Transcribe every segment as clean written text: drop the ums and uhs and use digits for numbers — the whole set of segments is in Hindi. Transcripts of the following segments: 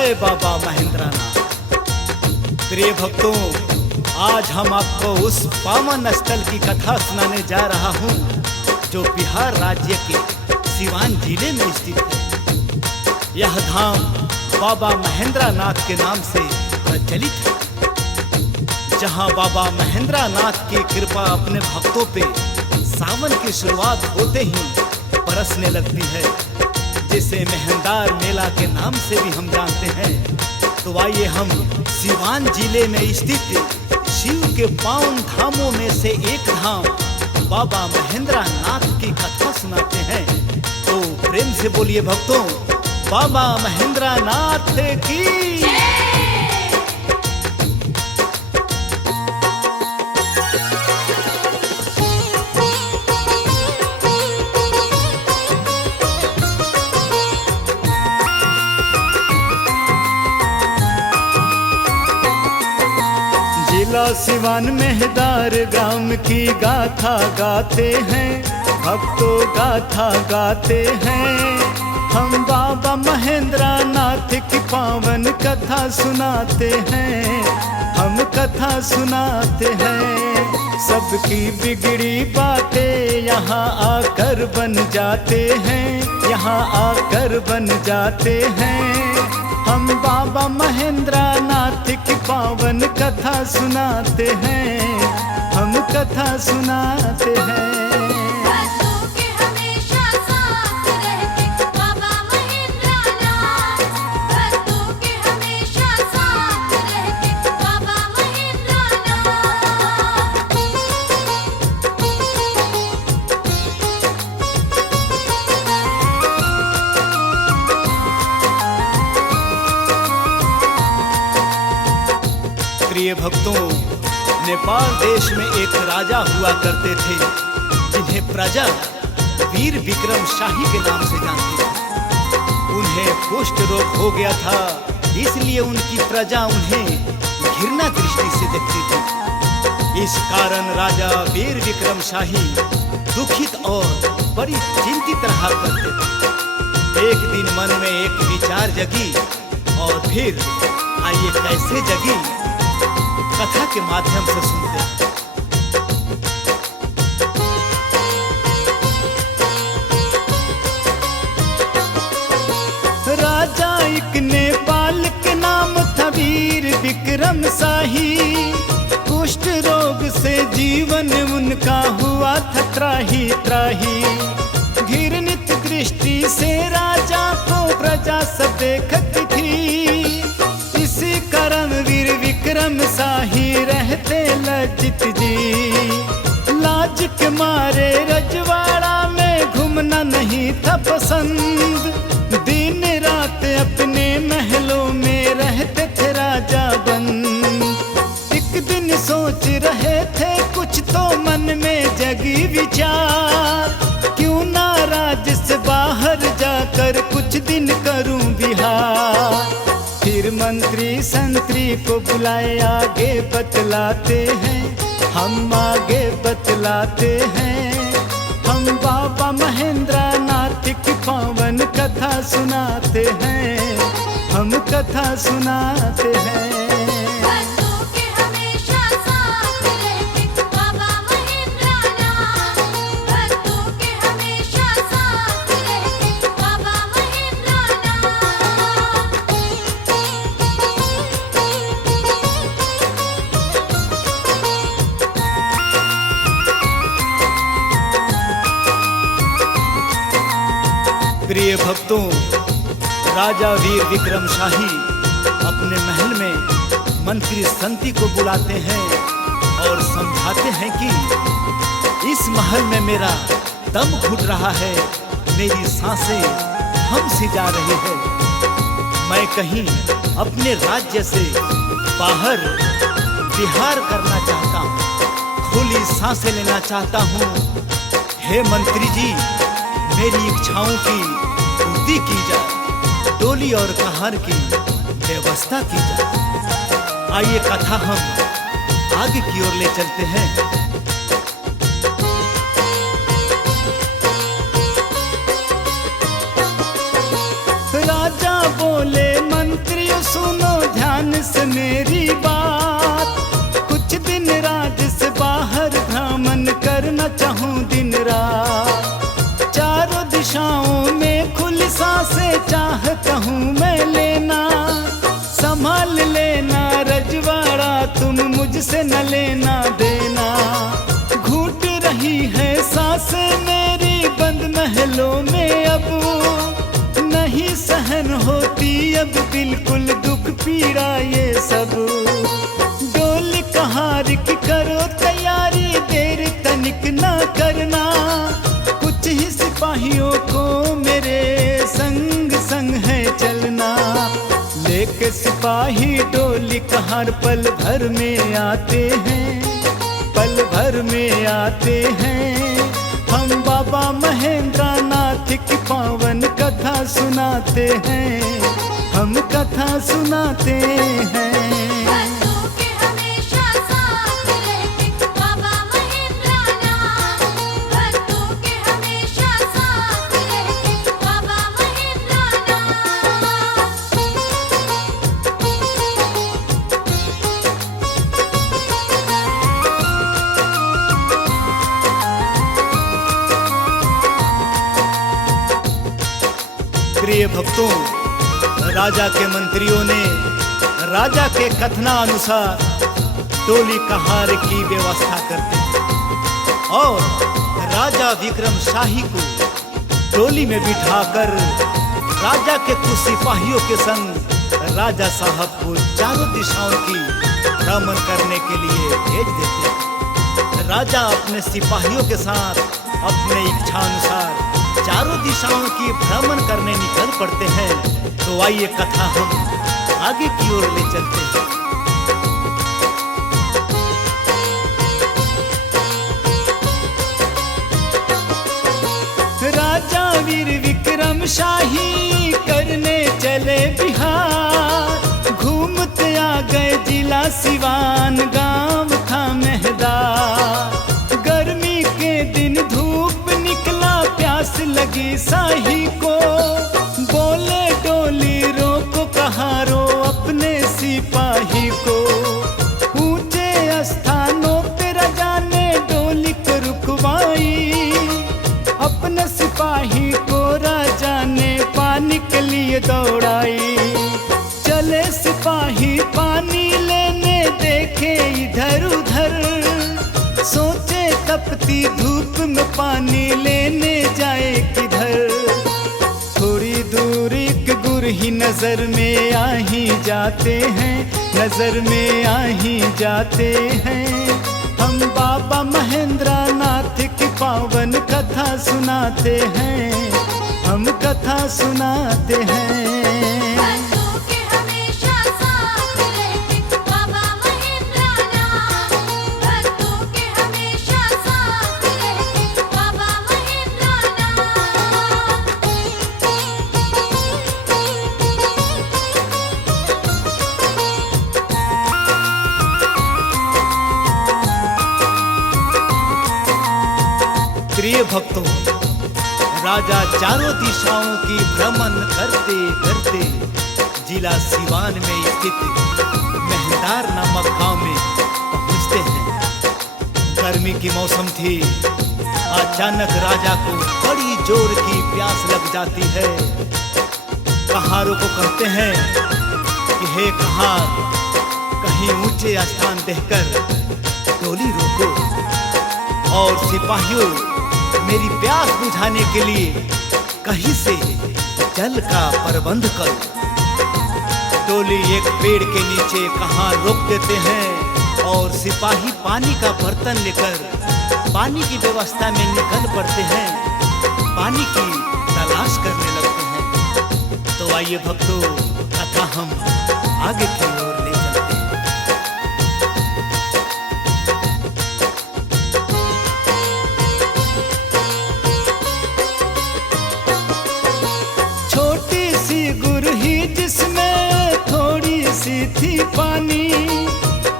जय बाबा महेंद्रनाथ। प्रिय भक्तों, आज हम आपको उस पावन स्थल की कथा सुनाने जा रहा हूँ जो बिहार राज्य के सिवान जिले में स्थित है। यह धाम बाबा महेंद्रनाथ के नाम से प्रचलित है, जहाँ बाबा महेंद्रनाथ की कृपा अपने भक्तों पे सावन की शुरुआत होते ही बरसने लगती है, जिसे मेहंदार मेला के नाम से भी हम जानते हैं। तो आइए हम सिवान जिले में स्थित शिव के पावन धामों में से एक धाम बाबा महेंद्रनाथ की कथा सुनाते हैं। तो प्रेम से बोलिए भक्तों, बाबा महेंद्रनाथ की। जिला सिवान मेहदार गांव की गाथा गाते हैं, भक्तों गाथा गाते हैं। हम बाबा महेंद्रनाथ की पावन कथा सुनाते हैं, हम कथा सुनाते हैं। सबकी बिगड़ी बातें यहाँ आकर बन जाते हैं, यहाँ आकर बन जाते हैं। हम बाबा महेंद्रनाथ की पावन कथा सुनाते हैं, हम कथा सुनाते हैं। भक्तों के हमेशा साथ रहते बाबा महेंद्रनाथ, भक्तों के हमेशा साथ रहते बाबा प्रिय भक्तों, नेपाल देश में एक राजा हुआ करते थे, जिन्हें प्रजा वीर विक्रम शाही के नाम से जानती थी। उन्हें कुष्ठ रोग हो गया था, इसलिए उनकी प्रजा उन्हें घृणा दृष्टि से देखती थी। इस कारण राजा वीर विक्रम शाही दुखित और बड़ी चिंतित रहा करते थे। एक दिन मन में एक विचार जगी, और फिर आइए कैसे जगी, कथा के माध्यम से सुनते हैं। राजा एक नेपाल के नाम था वीर विक्रम शाही। कुष्ठ रोग से जीवन उनका हुआ था त्राही त्राही। घृणित दृष्टि से राजा को प्रजा सब देखती थी, इसी कारण वीर विक्रम शाही रहते लज्जित जी। लाज के मारे रजवाड़ा में घूमना नहीं था पसंद, दिन रात अपने महलों में रहते थे राजा बंद। एक दिन सोच रहे थे कुछ तो मन में जगी विचार, क्यों ना राज्य से बाहर जाकर कुछ दिन करूं बिहार। फिर मंत्री संतरी को बुलाए, आगे बतलाते हैं, हम आगे बतलाते हैं। हम बाबा महेंद्रनाथ की पावन कथा सुनाते हैं, हम कथा सुनाते हैं। भक्तों के हमेशा साथ रहते बाबा महेंद्रनाथ, भक्तों के हमेशा साथ रहते बाबा प्रिय भक्तों, राजा वीर विक्रम शाही अपने महल में मंत्री संती को बुलाते हैं और समझाते हैं कि इस महल में मेरा दम घुट रहा है, मेरी सांसें थम सी जा रही है। मैं कहीं अपने राज्य से बाहर विहार करना चाहता हूँ, खुली सांसें लेना चाहता हूँ। हे मंत्री जी, मेरी इच्छाओं की पूर्ति की जाए, डोली और कहार की व्यवस्था की जाए। आइए कथा हम आगे की ओर ले चलते हैं। राजा बोले मंत्रियों अब बिल्कुल दुख पीड़ा ये सब। डोली कहार की करो तैयारी, देर तनिक ना करना। कुछ ही सिपाहियों को मेरे संग संग है चलना। लेके सिपाही डोली कहार पल भर में आते हैं, पल भर में आते हैं। हम बाबा महेंद्र नाथ की पावन कथा सुनाते हैं, हम कथा सुनाते हैं। भक्तों के हमेशा साथ रहते बाबा महेंद्र नाथ। भक्तों के हमेशा साथ रहते बाबा महेंद्र नाथ। प्रिय भक्तों, राजा के मंत्रियों ने राजा के कथना अनुसार डोली कहार की व्यवस्था करते हैं और राजा विक्रम शाही को डोली में बिठाकर राजा के कुछ सिपाहियों के संग राजा साहब को चारों दिशाओं की भ्रमण करने के लिए भेज देते हैं। राजा अपने सिपाहियों के साथ अपने इच्छानुसार चारों दिशाओं की भ्रमण करने निकल पड़ते हैं। तो आइए कथा हम आगे की ओर ले चलते हैं। राजा वीर विक्रम शाही करने चले बिहार। घूमते आ गए जिला सिवान, गांव था मेहदार। गर्मी के दिन धूप निकला, प्यास लगी शाही को। बोले डोली रोको कहारो अपने सिपाही को। ऊंचे स्थानों पे राजा ने डोली को रुकवाई। अपने सिपाही को राजा ने पानी के लिए दौड़ाई। चले सिपाही पानी लेने, देखे इधर उधर। सोचे तपती धूप में पानी लेने जाए किधर। थोड़ी दूरी के गुर ही नजर में आ ही जाते हैं, नजर में आ ही जाते हैं। हम बाबा महेंद्र नाथ की पावन कथा सुनाते हैं, हम कथा सुनाते हैं। भक्तों के हमेशा साथ रहते बाबा महेंद्र नाथ। भक्तों के हमेशा साथ रहते बाबा महेंद्र नाथ। प्रिय भक्तों, राजा चारों दिशाओं की भ्रमण करते करते जिला सिवान में स्थित मेहदार नामक गांव में पहुंचते हैं। गर्मी की मौसम थी। अचानक राजा को बड़ी जोर की प्यास लग जाती है। कहारों को कहते हैं कि हे कहार, कहीं ऊंचे स्थान देखकर डोली रोको और सिपाहियों मेरी प्यास बुझाने के लिए कहीं से जल का प्रबंध करो। डोली एक पेड़ के नीचे कहां रोक देते हैं और सिपाही पानी का बर्तन लेकर पानी की व्यवस्था में निकल पड़ते हैं, पानी की तलाश करने लगते हैं। तो आइए भक्तों, कथा हम आगे की ओर ले चलते हैं। जिसमें थोड़ी सी थी पानी,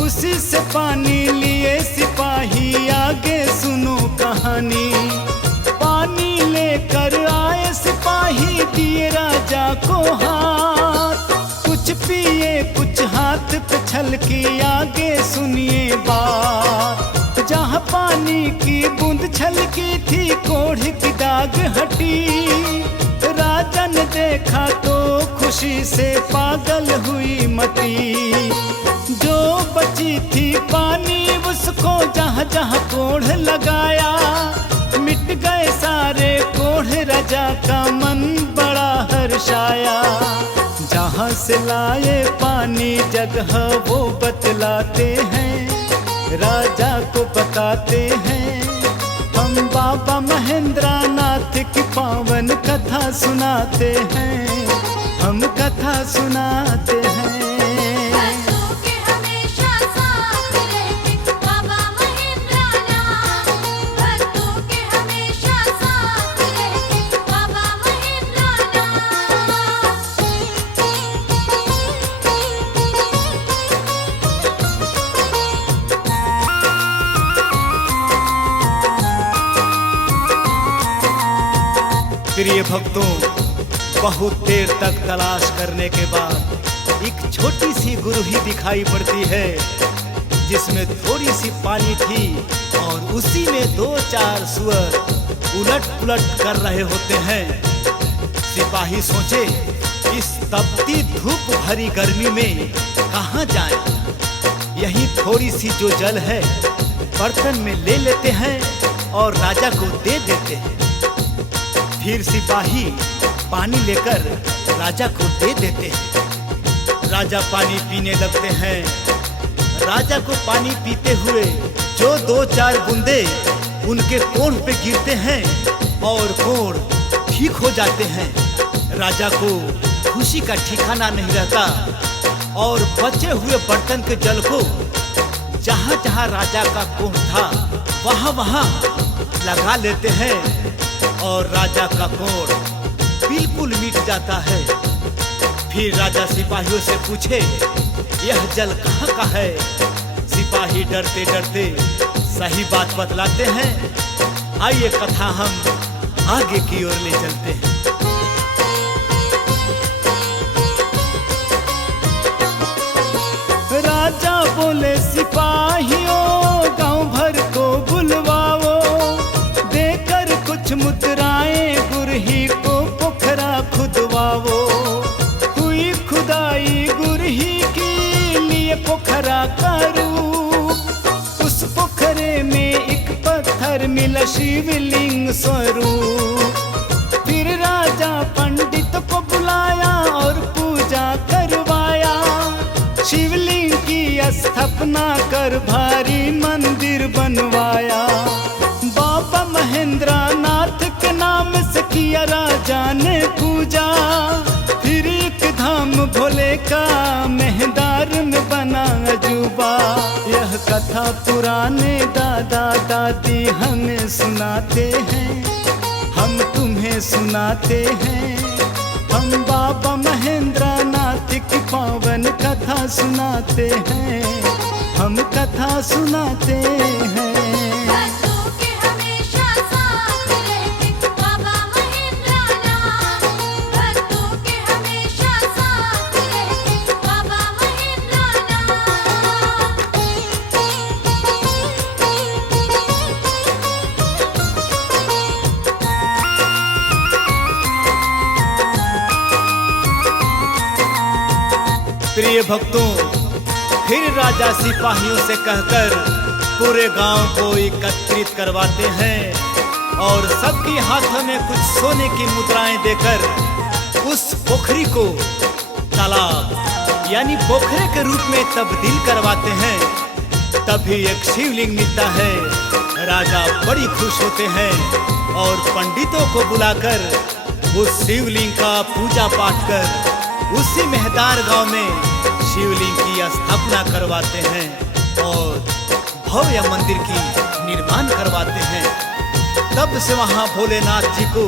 उसी से पानी लिए सिपाही आगे सुनो कहानी। पानी लेकर आए सिपाही, दिए राजा को हाथ। कुछ पिए कुछ हाथ पे छलकी, आगे सुनिए बात। जहाँ पानी की बूंद छलकी थी, कोढ़ की दाग हटी। राजा ने देखा तो खुशी से पागल हुई मती। जो बची थी पानी उसको जहाँ जहाँ कोढ़ लगाया, मिट गए सारे कोढ़। राजा का मन बड़ा हर्षाया। जहाँ से लाए पानी जगह वो बतलाते हैं, राजा को बताते हैं। हम बाबा महेंद्र नाथ की पावन कथा सुनाते हैं, हम कथा सुनाते हैं। भक्तों के हमेशा साथ रहते बाबा महेंद्र नाथ। भक्तों के हमेशा साथ रहते बाबा महेंद्र नाथ। प्रिय भक्तों, बहुत देर तक तलाश करने के बाद एक छोटी सी गुरही दिखाई पड़ती है, जिसमें थोड़ी सी पानी थी और उसी में 2-4 सुअर उलट पुलट कर रहे होते हैं। सिपाही सोचे, इस तपती धूप भरी गर्मी में कहाँ जाएं? यही थोड़ी सी जो जल है बर्तन में ले लेते हैं और राजा को दे देते हैं। फिर सिपाही पानी लेकर राजा को दे देते हैं। राजा पानी पीने लगते हैं। राजा को पानी पीते हुए जो 2-4 बूंदे उनके कोढ़ पे गिरते हैं और कोढ़ ठीक हो जाते हैं। राजा को खुशी का ठिकाना नहीं रहता और बचे हुए बर्तन के जल को जहाँ जहाँ राजा का कोढ़ था वहाँ वहाँ लगा लेते हैं और राजा का कोढ़ बिल्कुल मिट जाता है। फिर राजा सिपाहियों से पूछे, यह जल कहाँ का है? सिपाही डरते डरते सही बात बतलाते हैं। आइए कथा हम आगे की ओर ले चलते हैं। राजा बोले, सिपाहियों गांव भर को बुलवाओ, देकर कुछ मुद्राएं गुरही को पोखरा खुदवाओ। हुई खुदाई गुरही के लिए पोखरा का रूप, उस पोखरे में एक पत्थर मिला शिवलिंग स्वरूप। फिर राजा पंडित को बुलाया और पूजा करवाया, शिवलिंग की स्थापना कर भारी मंदिर बनवाया। बाबा महेंद्र नाथ के नाम से किया राजा ने पूजा, फिर एक धाम भोले का मेहदार में बना अजूबा। यह कथा पुराने दादा दादी हमें सुनाते हैं, हम तुम्हें सुनाते हैं। हम बाबा महेंद्र नाथ की पावन कथा सुनाते हैं, हम कथा सुनाते हैं। भक्तों के हमेशा साथ रहते बाबा महेंद्र नाथ। भक्तों के हमेशा साथ रहते बाबा महेंद्र नाथ। प्रिय भक्तों, फिर राजा सिपाहियों से कहकर पूरे गांव को एकत्रित करवाते हैं और सबके हाथों में कुछ सोने की मुद्राएं देकर उस पोखरी को तालाब यानी पोखरे के रूप में तब्दील करवाते हैं। तभी एक शिवलिंग मिलता है। राजा बड़ी खुश होते हैं और पंडितों को बुलाकर उस शिवलिंग का पूजा पाठ कर उसी मेहदार गांव में शिवलिंग की स्थापना करवाते हैं और भव्य मंदिर की निर्माण करवाते हैं। तब से वहां भोलेनाथ जी को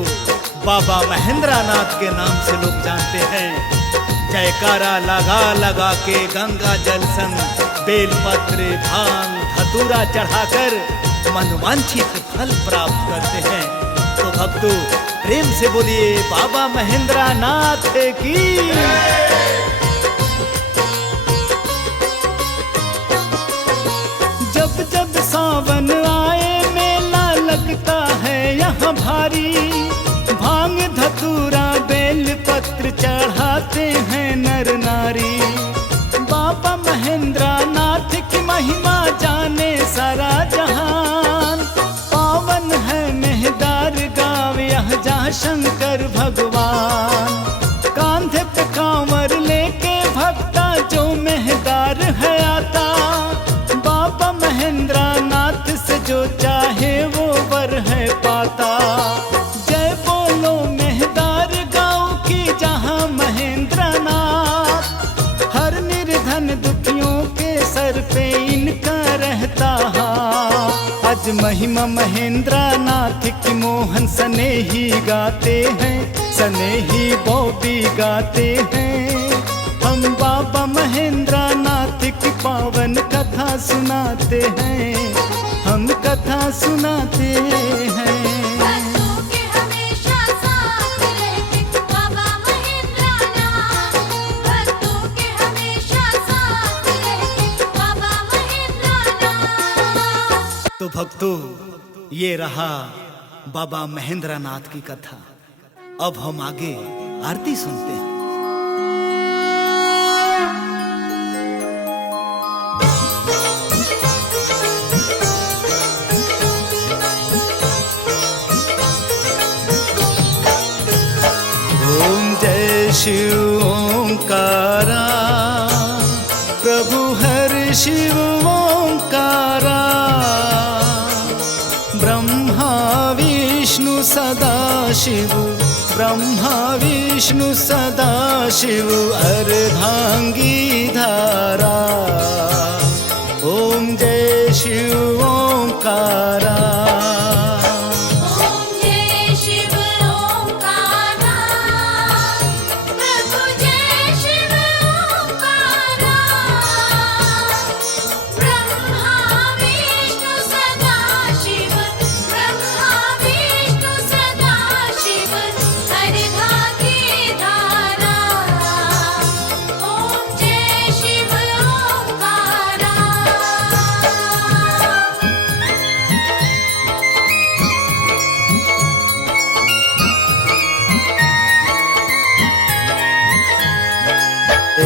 बाबा महेंद्र नाथ के नाम से लोग जानते हैं। जयकारा लगा लगा के गंगा जल संग बेलपत्र भांग धतूरा चढ़ाकर मनवांछित फल प्राप्त करते हैं। तो भक्तों, प्रेम से बोलिए बाबा महेंद्र नाथ की। जब जब सावन आए मेला लगता है यहाँ भारी, भांग धतूरा बेल पत्र चढ़ाते हैं नर नारी। बाबा महेंद्र नाथ की महिमा जाने सारा जहान, पावन है मेहदार गाँव यह जहाँ शंकर भगवान। कांधे पे कांवर लेके आज महिमा महेंद्र नाथ की मोहन स्नेही गाते हैं, स्नेही बॉबी गाते हैं। हम बाबा महेंद्र नाथ की पावन कथा सुनाते हैं, हम कथा सुनाते हैं। भक्तों के हमेशा साथ रहते बाबा महेंद्रनाथ। भक्तों के हमेशा साथ रहते बाबा महेंद्रनाथ। तो भक्तों, ये रहा बाबा महेंद्र नाथ की कथा। अब हम आगे आरती सुनते हैं। ओम जय शिव ओंकारा, प्रभु हरि शिव ओंकारा। ब्रह्मा विष्णु सदा शिव, ब्रह्मा विष्णु सदा शिव अर्धांगी धारा। ओम जय शिव ओंकारा। ओम जय शिव ओंकारा, प्रभु जय शिव ओंकारा। ब्रह्मा विष्णु सदा शिव, ब्रह्मा विष्णु सदा शिव अर्धांगी धारा। ओम जय शिव ओंकारा।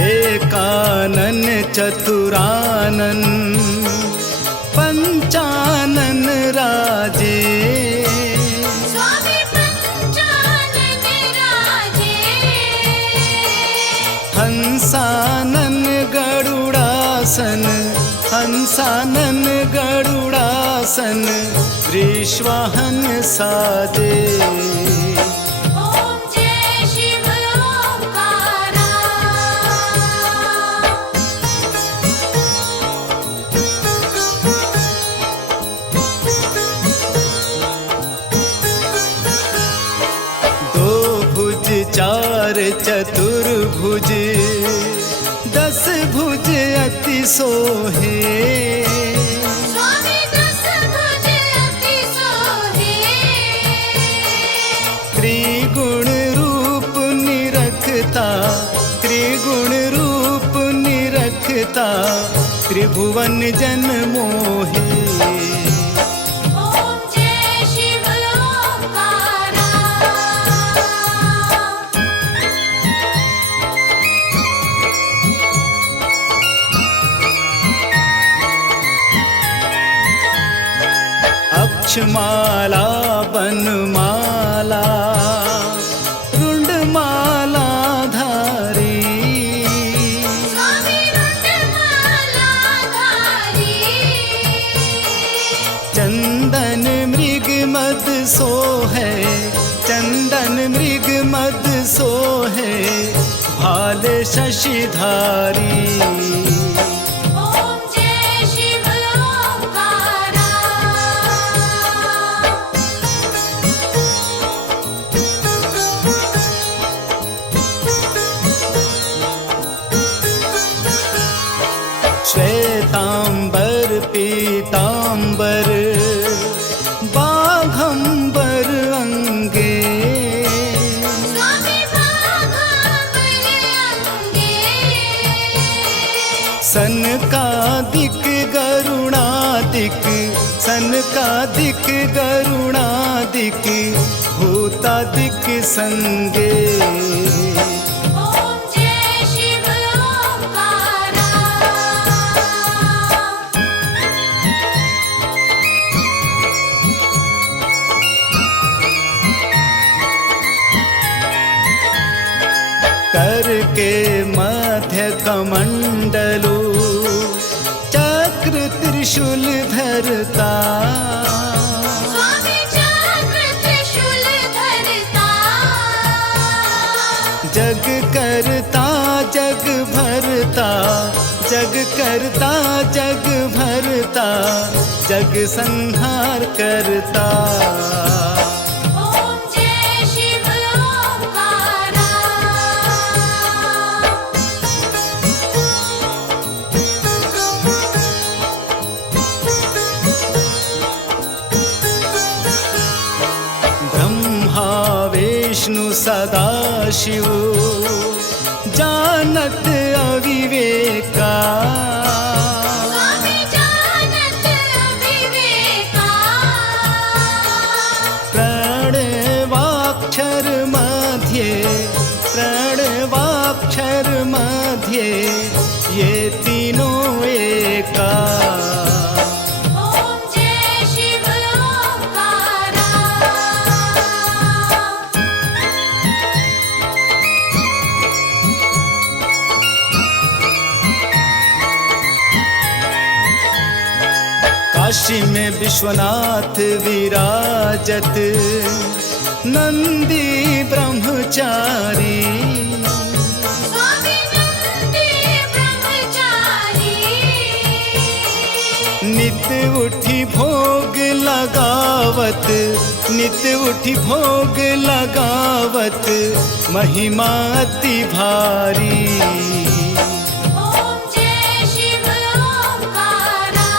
एकानन चतुरानन पंचानन राजे। स्वामी पंचानन राजे। हंसानन गरुड़ासन, हंसानन गरुड़ासन वृषवाहन साजे। ओम जय शिव ओंकारा। दो भुज चार चतुर्भुज, 10 भुज अति सोहे। स्वामी 10 भुज अति सोहे। त्रिगुण रूप निरखता, त्रिगुण रूप निरखता त्रिभुवन जन मोहे। ओम जय शिव ओंकारा। अक्षमाला बनमाला रुंडमाला धारी। स्वामी रुंडमाला धारी। चंदन मृग मद सोहे, चंदन मृग मद सोहे भाल शशिधारी। ओम जय शिव ओंकारा। श्वेतांबर पीतांबर बाघंबर अंगे। स्वामी बाघंबर अंगे। सनकादिक गरुणादिक, सनकादिक गरुणादिक भूतादिक संगे। ओम जय शिव ओंकारा। कर के मध्य कमंडलु, चक्र त्रिशूल धरता। स्वामी चक्र त्रिशूल धरता। जग करता जग भरता, जग करता जग भरता जग संहार करता। ओम जय शिव ओंकारा। ब्रह्मा विष्णु सदा शिव जानत अविवेका। स्वामी जानत अविवेका। प्रणवाक्षर मध्ये ये तीनों एका। ओम जय शिव ओंकारा। काशी में विश्वनाथ विराजत नंदी ब्रह्मचारी। स्वामी नंदी ब्रह्मचारी। नित उठी भोग लगावत महिमा अति भारी। ओम जय शिव ओंकारा।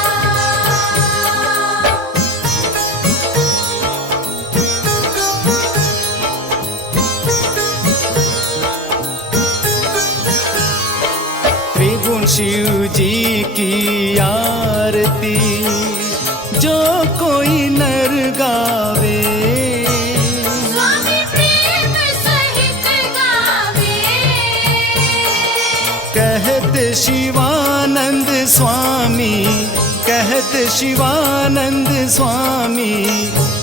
त्रिगुण शिव जी की आरती जो कोई नर गावे। स्वामी प्रेम सहित गावे। कहत शिवानंद स्वामी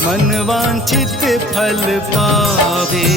मन वांछित फल पावे।